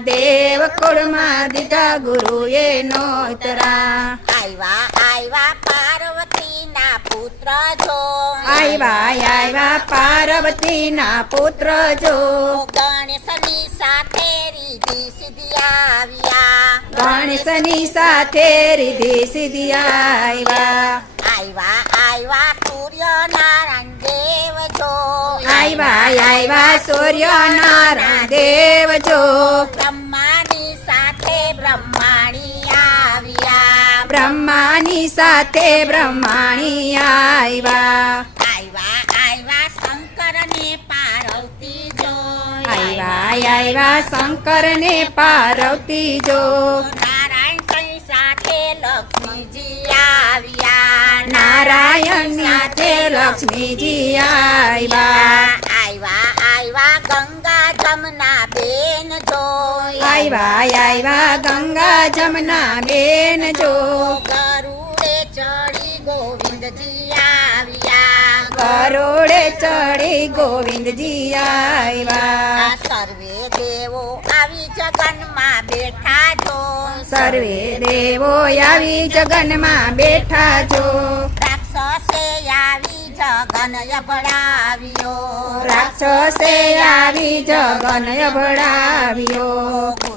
દેવ કુળમાં દીધા ગુરુએ નોતરા આવ્યા આવ્યા પાર્વતીના પુત્ર જો આવ્યા પાર્વતીના પુત્ર જો ગણેશની સાથે રીધી સીધી આવ્યા ગણેશની સાથે રીધી સીધી આવ્યા આવ્યા સૂર્યનારાયણ દેવ જો આવ્યા સૂર્યનારાયણ દેવ જો બ્રહ્માની સાથે બ્રહ્માણી આવ્યા બ્રહ્માની સાથે બ્રહ્માણી આવ્યા આવ્યા શંકરને પાર્વતી જો આવ્યા શંકરને પાર્વતી જો નારાયણ સાથે લક્ષ્મીજી આવ્યા નારાયણ સાથે લક્ષ્મીજી આવ્યા આવ્યા ગંગા જમના બેન જો આવ્યા ગંગા જમના બેન જો ગરુડે ચડી ગોવિંદજી આવ્યા ગરુડે ચડી ગોવિંદજી આવ્યા સર્વે દેવો આવી જગનમાં બેઠા જો સર્વે દેવો આવી જગનમાં બેઠા જો રાક્ષસે આવી જગન યભડાવ્યો રાક્ષસે આવી જગન અભડાવ્યો